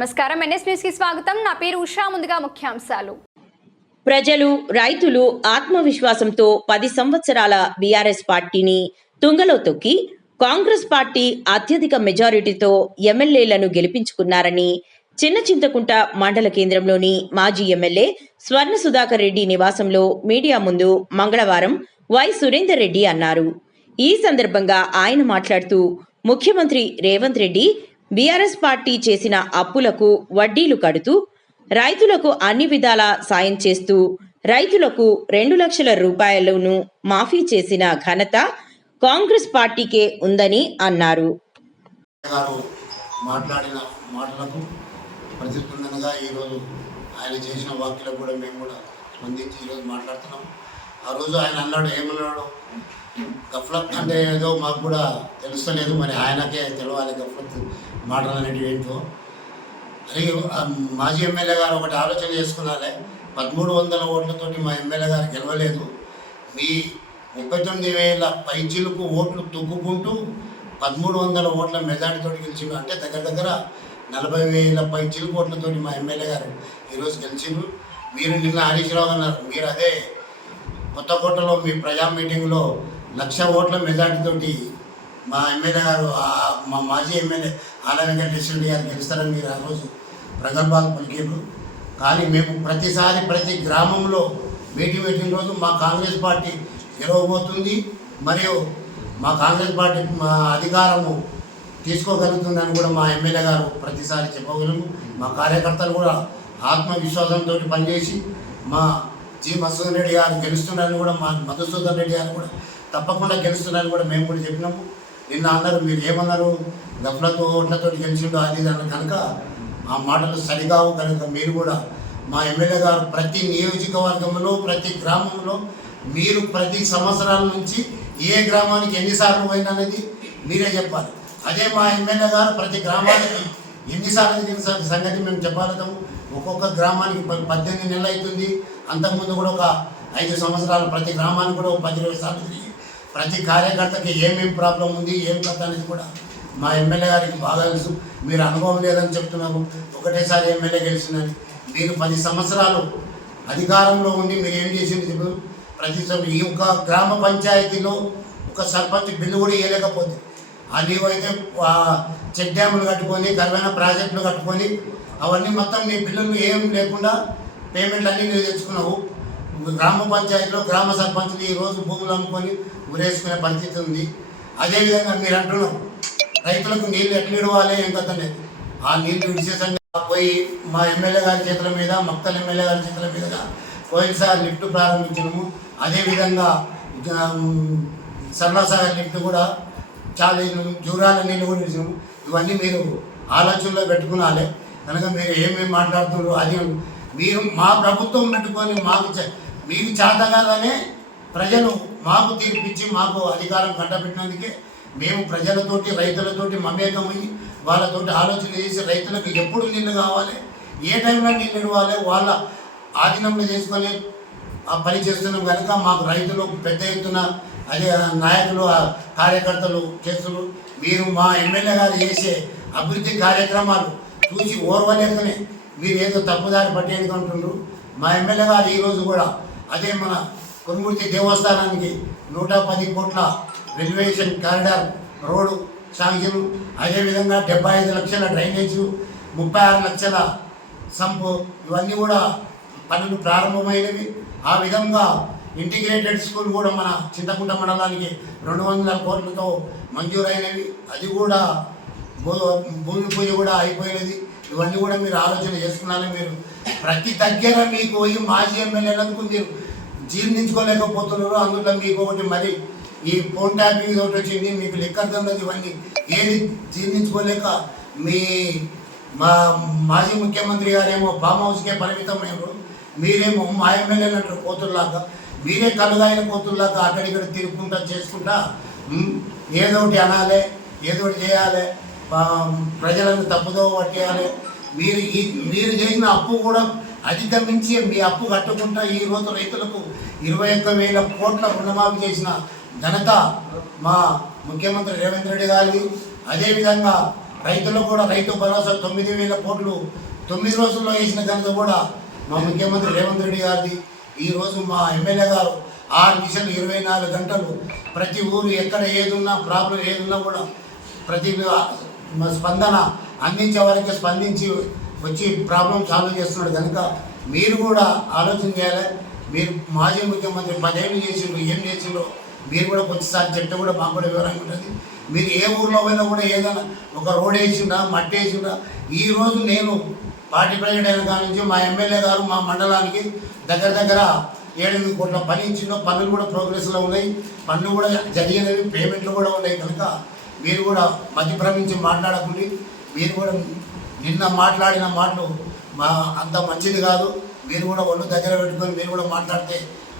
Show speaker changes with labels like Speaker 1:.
Speaker 1: నమస్కారం. ఎన్ఎస్ న్యూస్కి స్వాగతం. నా పేరు ఉషా. ముందుగా ముఖ్యాంశాలు.
Speaker 2: ప్రజలు రైతులు ఆత్మవిశ్వాసంతో పది సంవత్సరాల బీఆర్ఎస్ పార్టీని తుంగలో తొక్కి కాంగ్రెస్ పార్టీ అత్యధిక మెజారిటీతో ఎమ్మెల్యేలను గెలిపించుకున్నారని చిన్న చింతకుంట మండల కేంద్రంలోని మాజీ ఎమ్మెల్యే స్వర్ణ సుధాకర్ రెడ్డి నివాసంలో మీడియా ముందు మంగళవారం వై సురేందర్ రెడ్డి అన్నారు. ఈ సందర్భంగా ఆయన మాట్లాడుతూ ముఖ్యమంత్రి రేవంత్ రెడ్డి బీఆర్ఎస్ పార్టీ చేసిన అప్పులకు వడ్డీలు కడుతూ రైతులకు అన్ని విధాల సాయం చేస్తూ రైతులకు రెండు లక్షల రూపాయలను మాఫీ చేసిన ఘనత కాంగ్రెస్ పార్టీకే ఉందని అన్నారు.
Speaker 3: మాట్లాడిన మాటలకు ప్రతిస్పందనగా ఈరోజు ఆయన చేసిన వాక్యలకు కూడా మేము కూడా స్పందించి ఈరోజు మాట్లాడుతున్నాం. ఆ రోజు ఆయన అన్నాడు ఏమన్నాడు గఫ్లత్ అంటే ఏదో మాకు కూడా తెలుస్తలేదు మరి ఆయనకే తెలవాలి గఫ్లత్ మాటలు అనేటివి ఏంటో. అది మాజీ ఎమ్మెల్యే గారు ఒకటి ఆలోచన చేసుకున్నారే పదమూడు వందల ఓట్లతోటి మా ఎమ్మెల్యే గారు గెలవలేదు. మీ ముప్పై తొమ్మిది వేల పైచీలకు ఓట్లు తొక్కుకుంటూ పదమూడు వందల ఓట్ల మెజార్టీతో గెలిచిండు అంటే దగ్గర దగ్గర నలభై వేల పైచీలకు ఓట్లతోటి మా ఎమ్మెల్యే గారు ఈరోజు గెలిచిండ్రు. మీరు నిన్న హరీష్ రావు అన్నారు మీరు అదే కొత్తకోటలో మీ ప్రజా మీటింగ్లో లక్ష ఓట్ల మెజార్టీతోటి మా ఎమ్మెల్యే గారు మా మాజీ ఎమ్మెల్యే ఆల వెంకటేశ్వర రెడ్డి గారు గెలుస్తారని మీరు ఆ రోజు ప్రగల్భాలు పలికారు కానీ మేము ప్రతిసారి ప్రతి గ్రామంలో మీటింగ్ పెట్టిన రోజు మా కాంగ్రెస్ పార్టీ గెలవబోతుంది. మరియు మా కాంగ్రెస్ పార్టీ మా అధికారము తీసుకోగలుగుతుందని కూడా మా ఎమ్మెల్యే గారు ప్రతిసారి చెప్పగలము మా కార్యకర్తలు కూడా ఆత్మవిశ్వాసంతో పనిచేసి మా జి మధుసూదన్ రెడ్డి గారు గెలుస్తున్నారని కూడా మా మధుసూదన్ రెడ్డి గారు కూడా తప్పకుండా గెలుస్తున్నారని కూడా మేము కూడా చెప్పినాము. నిన్న అందరూ మీరు ఏమన్నారు? గఫలతో ఓట్లతో గెలిచిండో అది అన్న కనుక ఆ మాటలు సరిగావు కనుక మీరు కూడా మా ఎమ్మెల్యే గారు ప్రతి నియోజకవర్గంలో ప్రతి గ్రామంలో మీరు ప్రతి సంవత్సరాల నుంచి ఏ గ్రామానికి ఎన్నిసార్లు పోయినా అనేది మీరే చెప్పాలి. అదే మా ఎమ్మెల్యే గారు ప్రతి గ్రామానికి ఎన్నిసార్లు తెలిసిన సంగతి మేము చెప్పగలుగుతాము. ఒక్కొక్క గ్రామానికి పద్దెనిమిది నెలలు అవుతుంది. అంతకుముందు కూడా ఒక ఐదు సంవత్సరాలు ప్రతి గ్రామానికి కూడా ఒక పది ఇరవై సార్లు తిరిగి ప్రతి కార్యకర్తకి ఏమేమి ప్రాబ్లం ఉంది ఏం కథ అనేది కూడా మా ఎమ్మెల్యే గారికి బాగా తెలుసు. మీరు అనుభవం లేదని చెప్తున్నారు ఒకటేసారి ఎమ్మెల్యే గెలిచినది. మీరు పది సంవత్సరాలు అధికారంలో ఉండి మీరు ఏం చేసింది చెప్పు? ప్రతి ఈ ఒక్క గ్రామ పంచాయతీలో ఒక సర్పంచ్ బిల్లు కూడా ఇవ్వలేకపోతే ఆ అయితే చెక్ డ్యాములు కట్టుకొని కరువైన ప్రాజెక్టులు కట్టుకొని అవన్నీ మొత్తం నీ బిల్లులు ఏం లేకుండా పేమెంట్లు అన్నీ నువ్వు తెచ్చుకున్నావు. గ్రామ పంచాయతీలో గ్రామ సర్పంచులు ఈ రోజు భూములు అమ్ముకొని ఉరేసుకునే పరిస్థితి ఉంది. అదేవిధంగా మీరు అంటున్నాం రైతులకు నీళ్ళు ఎట్లా ఇవ్వాలి ఏం కథ లేదు. ఆ నీళ్ళు విశేషంగా పోయి మా ఎమ్మెల్యే గారి చేతుల మీద మక్తల్ ఎమ్మెల్యే గారి చేతుల మీదుగా పోయినసారి లిఫ్ట్ ప్రారంభించినాము. అదేవిధంగా సర్వసాగర్ లిఫ్ట్ కూడా చాలా జూరాల కూడా ఇవన్నీ మీరు ఆలోచనలో పెట్టుకునాలి. కనుక మీరు ఏమేమి మాట్లాడుతున్నారు అది మీరు మా ప్రభుత్వం పెట్టుకొని మాకు చే- మీకు చేత కాదనే ప్రజలు మాకు తీర్పిచ్చి మాకు అధికారం కట్టబెట్టినందుకే మేము ప్రజలతోటి రైతులతోటి మమేకమై వాళ్ళతోటి ఆలోచన చేసి రైతులకు ఎప్పుడు నీళ్ళు కావాలి ఏ టైంలో నీళ్ళు ఇవ్వాలి వాళ్ళ ఆధీనంలో చేసుకొని ఆ పని చేస్తున్నాం. కనుక మాకు రైతులు పెద్ద ఎత్తున అదే నాయకులు కార్యకర్తలు చేస్తున్నారు మీరు మా ఎమ్మెల్యే గారు చేసే అభివృద్ధి కార్యక్రమాలు చూసి ఓర్వలేకనే మీరు ఏదో తప్పుదారి పట్టేందుకు అంటున్నారు మా ఎమ్మెల్యే గారు ఈరోజు కూడా అదే మన కొనుమూర్తి దేవస్థానానికి నూట పది కోట్ల రిజర్వేషన్ కారిడార్ రోడ్డు శాంక్షన్ అదేవిధంగా డెబ్బై ఐదు లక్షల డ్రైనేజు ముప్పై ఆరు లక్షల సంపు ఇవన్నీ కూడా పనులు ప్రారంభమైనవి. ఆ విధంగా ఇంటిగ్రేటెడ్ స్కూల్ కూడా మన చింతకుంట మండలానికి రెండు వందల కోట్లతో మంజూరైనవి అది కూడా భూమి పూజ కూడా అయిపోయినది. ఇవన్నీ కూడా మీరు ఆలోచన చేసుకున్నారు మీరు? ప్రతి దగ్గర మీకు పోయి మాజీ ఎమ్మెల్యేలకు మీరు జీర్ణించుకోలేకపోతున్నారు అందులో మీకు ఒకటి మరి ఈ ఫోన్ ట్యాపింగ్ ఒకటి వచ్చింది. మీకు లిక్కర్ ఇవన్నీ. ఏది జీర్ణించుకోలేక మీ మా మాజీ ముఖ్యమంత్రి గారేమో ఫామ్ హౌస్కే పరిమితమైనరు మీరేమో మా ఎమ్మెల్యేలు అంటారు కోతుల్లాగా. మీరే కలుగాయన కోతుల్లాగా అక్కడిక్కడ తిరుగుకుంటా చేసుకుంటా ఏదో ఒకటి అనాలి ఏదో ఒకటి చేయాలి ప్రజలను తప్పుదో పట్టేయాలి. మీరు ఈ మీరు చేసిన అప్పు కూడా అధిగమించి మీ అప్పు కట్టకుండా ఈ రోజు రైతులకు ఇరవై ఒక్క వేల కోట్ల రుణమాఫీ చేసిన ఘనత మా ముఖ్యమంత్రి రేవంత్ రెడ్డి గారిది. అదేవిధంగా రైతులకు కూడా రైతు భరోసా తొమ్మిది వేల కోట్లు తొమ్మిది రోజుల్లో వేసిన ఘనత కూడా మా ముఖ్యమంత్రి రేవంత్ రెడ్డి గారిది. ఈరోజు మా ఎమ్మెల్యే గారు ఆరు మిషన్ ఇరవై నాలుగు గంటలు ప్రతి ఊరు ఎక్కడ ఏదున్నా ప్రాబ్లం ఏదున్నా కూడా ప్రతి స్పందన అందించే వారికి స్పందించి వచ్చి ప్రాబ్లం సాల్వ్ చేస్తున్నాడు. కనుక మీరు కూడా ఆలోచన చేయాలి. మీరు మాజీ ముఖ్యమంత్రి పదేమి చేసిండ్రు ఏం చేసిండ్రు మీరు కూడా కొద్దిసారి చెట్టు కూడా మాకు కూడా వివరంగా ఉంటుంది. మీరు ఏ ఊర్లో పోయినా కూడా ఏదైనా ఒక రోడ్ వేసిండా మట్టి వేసిండా ఈరోజు నేను పార్టీ ప్రెసిడెంట్ అయిన నుంచి మా ఎమ్మెల్యే గారు మా మండలానికి దగ్గర దగ్గర ఏడెనిమిది కోట్ల పని ఇచ్చిందో పనులు కూడా ప్రోగ్రెస్లో ఉన్నాయి. పనులు కూడా జరిగినవి పేమెంట్లు కూడా ఉన్నాయి కనుక మీరు కూడా మధ్యప్రమించి మాట్లాడకండి. మీరు కూడా నిన్న మాట్లాడిన మాటలు మా అంత మంచిది కాదు. మీరు కూడా ఒళ్ళు దగ్గర పెట్టుకొని మీరు కూడా మాట్లాడితే